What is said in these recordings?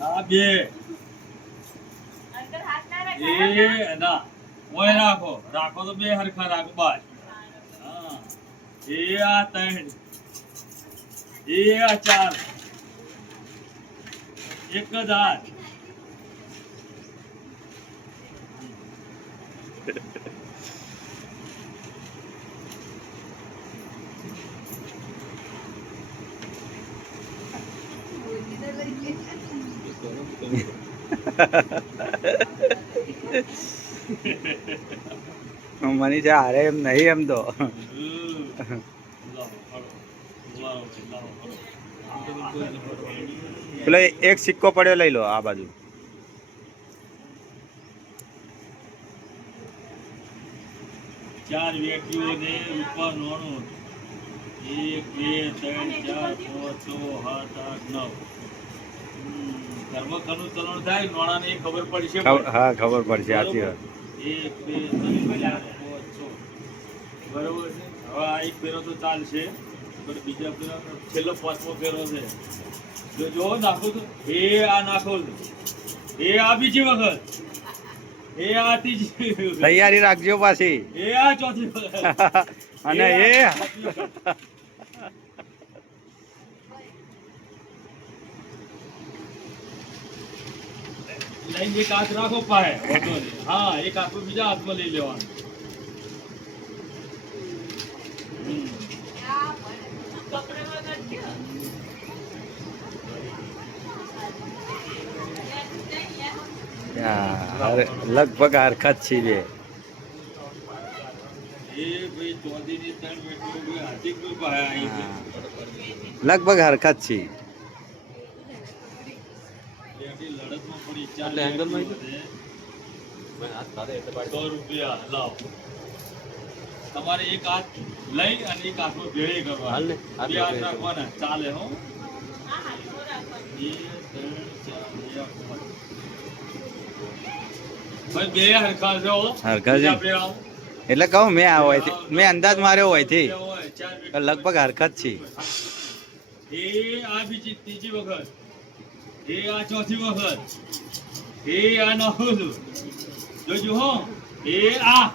આ બે એ ના ઓય રાખો રાખો તો બે હરખા રાખો બસ હા એ આ ત્રણ એ આ ચાર એક જ હાથ મનીષા હારે એમ નહીં એમ તો પેલો એક સિક્કો પડ્યો લઈ લો આ બાજુ ચાર વ્યક્તિઓને ઉપર નોણું 1 2 3 4 5 6 7 8 9 ધર્મખંડનું ચલણ થાય નોણાની ખબર પડશે હા ખબર પડશે સાચી વાત 1 2 3 4 5 6 બરોબર છે હવે આ એક ફેરો તો ચાલશે પણ બીજા ફેરો છેલ્લો પાંચમો ફેરો છે જો નાખો તો એ આ નાખો એ આ બીજી વખત એ આ ત્રીજી તૈયારી રાખજો પાછી એ આ ચોથી વખત અને એ લઈને એક હાથ રાખો પાહે વાંધો નહીં હા એક હાથ બીજા હાથમાં લઈ લેવાનું લગભગ હરકત છે બે એ ભાઈ ચોધીની ત્રણ બેઠો ભાઈ હાથી કોઈ પાહે આવી છે લગભગ હરકત છે લડતમાં પડી 100 રૂપિયા લાવ તમારે એક હાથ લઈ અને એક હાથમાં ભેળે કરવા બે હાથ રાખવાના ચાલે હો 2 3 4 5 બે હરખા છે હો હરખા છે એટલે કહું મેં આ હોય મેં અંદાજ માર્યો હોય થી લગભગ હરકત છે એ આ બીજી ત્રીજી વખત એ આ ચોથી વખત એ આ નવું જોજો હો એ આ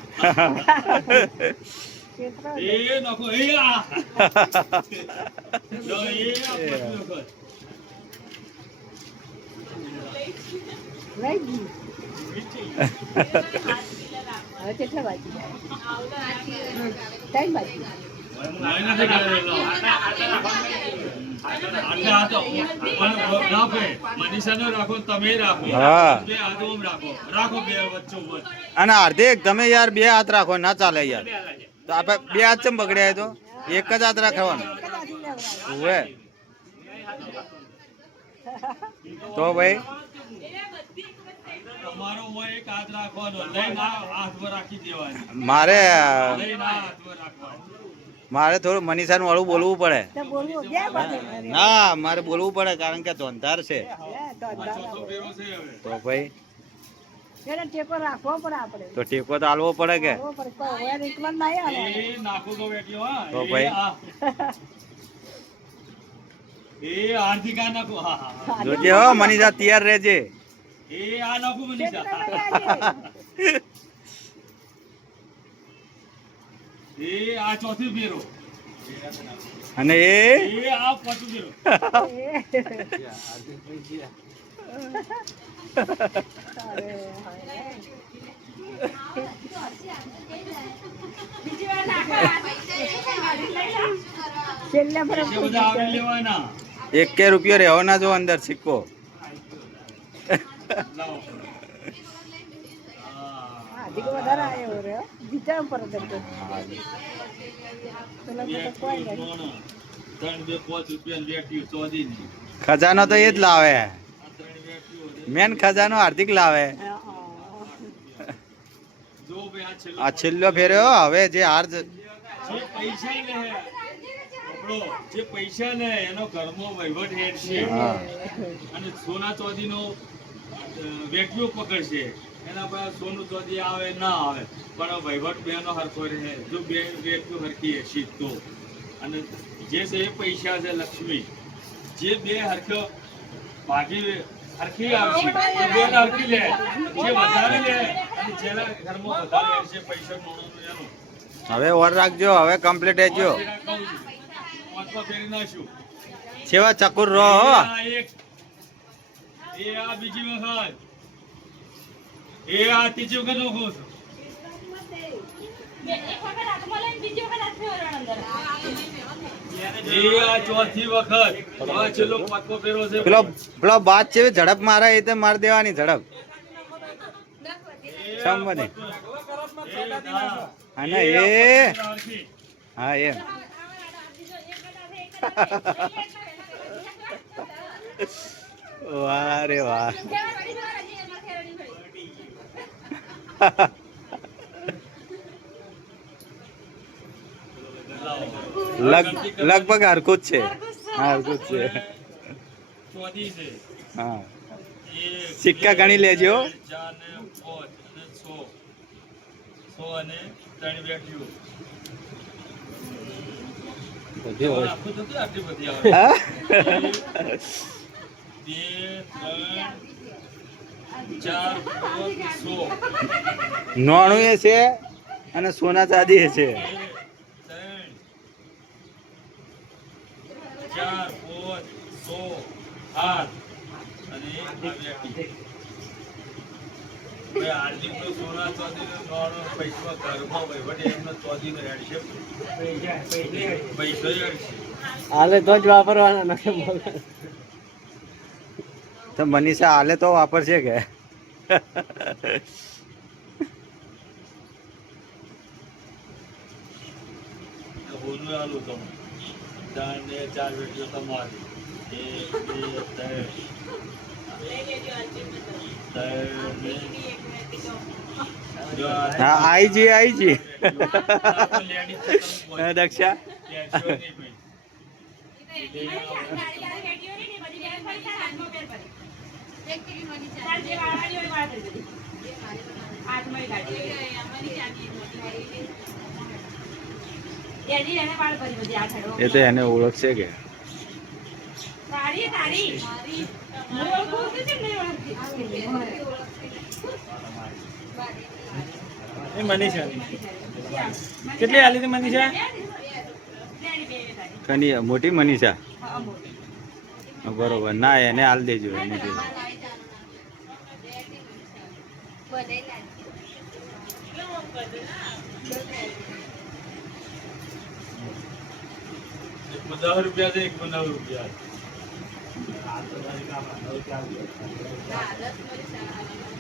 એ નખો એ આ જો એ આ પાંચમી વખત હવે કેટલા વાગી ટાઈમ વાગી અને હાર્દિક તમે યાર બે હાથ રાખો ના ચાલે યાર તો આપણે બે હાથ ચમ બગડ્યા તો એક જ હાથ રાખવાનો હવે તો ભાઈ તમારો હોય એક હાથ રાખવાનો લઈને હાથમાં રાખી દેવાની મારે લઈને હાથમાં રાખવાનું મારે થોડું મનીષાનું વાળું બોલવું પડે તો બોલવું બે બાજુ ના મારે બોલવું પડે કારણ કે ધોંધાર છે ચોથો ફેરો છે હવે તો ભાઈ એને ટેકો રાખવો પડે આપણે તો ટેકો તો આલવો પડે કે રાખવો પડે કોઈ હોય રીતમાં નહીં આવે એ નાખો તો બેઠ્યો હા તો ભાઈ. એ આર્થિક આ નાખો હા હા જોજે હો મનીષા તૈયાર રહેજે એ આ નાખો મનીષા એ આ ચોથી ફેરો અને એ એ આ પાંચમો ફેરો છેલ્લે પૈસા બધા આવડી લેવાના 1 રૂપિયો રહેવો ના જો અંદર સિક્કો લાવો अधिक વધારે આવ્યો રે બીજા ઉપર દરતો પેલા બે, તો કોઈ ત્રણ, નહીં ત્રણ, બે, 5 રૂપિયા લેટ્યું ચોધીની. ખજાનો તો એ જ લાવે આ ત્રણ લેટ્યું. મેન ખજાનો હાર્દિક લાવે જો ભાઈ આ છેલ્લો આ છેલ્લો ફેર્યો હવે જે હાર જે પૈસા લે આપણો જે પૈસા લે એનો ઘરમાં વહીવટ હેડ છે હા અને સોના ચોધીનો વેઠ્યો પકડશે એના પર સોનું ચોધી આવે ના આવે પણ વહીવટ બેનો હરખો રહે જો બે વેઠ્યો હરખી હશી તો અને જે છે એ પૈસા છે લક્ષ્મી જે બે હરખો ભાગી હરખી આવશે તો બેન હરખી લે જે વધારે લે અને જેના ઘરમાં વધારે છે પૈસા મોણોનું એનું હવે ઓર રાખજો હવે કમ્પ્લીટ હેજો પાંચમાં ફેરી નાખ્યું સેવા ચકુર રહો હો. આ એક એ આ બીજી વખત એ આ ત્રીજી વખત નોખું છું એ આ ચોથી વખત આ છેલ્લો પાંચમો ફેરો છે પેલો બાદ છે ઝડપ મારે એ તો મારી દેવાની ઝડપ સંબંધી હા ના એ હા એમ વાહ રે વાહ લગભગ હરકું જ છે હરકું જ છે ચોથી છે હા એક, સિક્કા ગણી લેજો. 4 ને 5 અને 6 અને 3 બેઠ્યું આખું થતું આટલી બધી આવે હા? 2 3 4 5 નોણું એ છે અને સોના ચાંદી એ છે 3 4 5 6 8 અને આ બેઠી ભાઈ હાર્દિક તો સોના ચોધી નો પૈસા ઘરમાં વહીવટ એમનો ચોધી નો હેડ છે પૈસો હેડ છે હાલે તો જ વાપરવાના નથી. તો મનીષા હાલે તો વાપરશે કે હોનું આલું તમે 4 ને 4 વેટીઓ તમારી 1 2 3 હા આઈ જી દક્ષા એ તો એને ઓળખશે કે મનીષા કેટલી હાલી હતી મનીષા? કની મોટી મનીષા બરોબર ના એને હાલ દેજો એને દેજો. ₹10 છે 9 રૂપિયા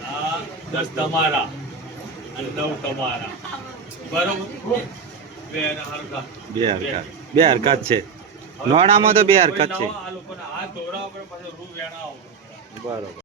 આ 10 તમારા અને 9 તમારા બરોબર બે હરકા બે હરકત છે નોણામાં તો બે હરકત છે આ લોકોના હાથ ધોવડાવવા પડે પછી રૂ વેણા બરોબર.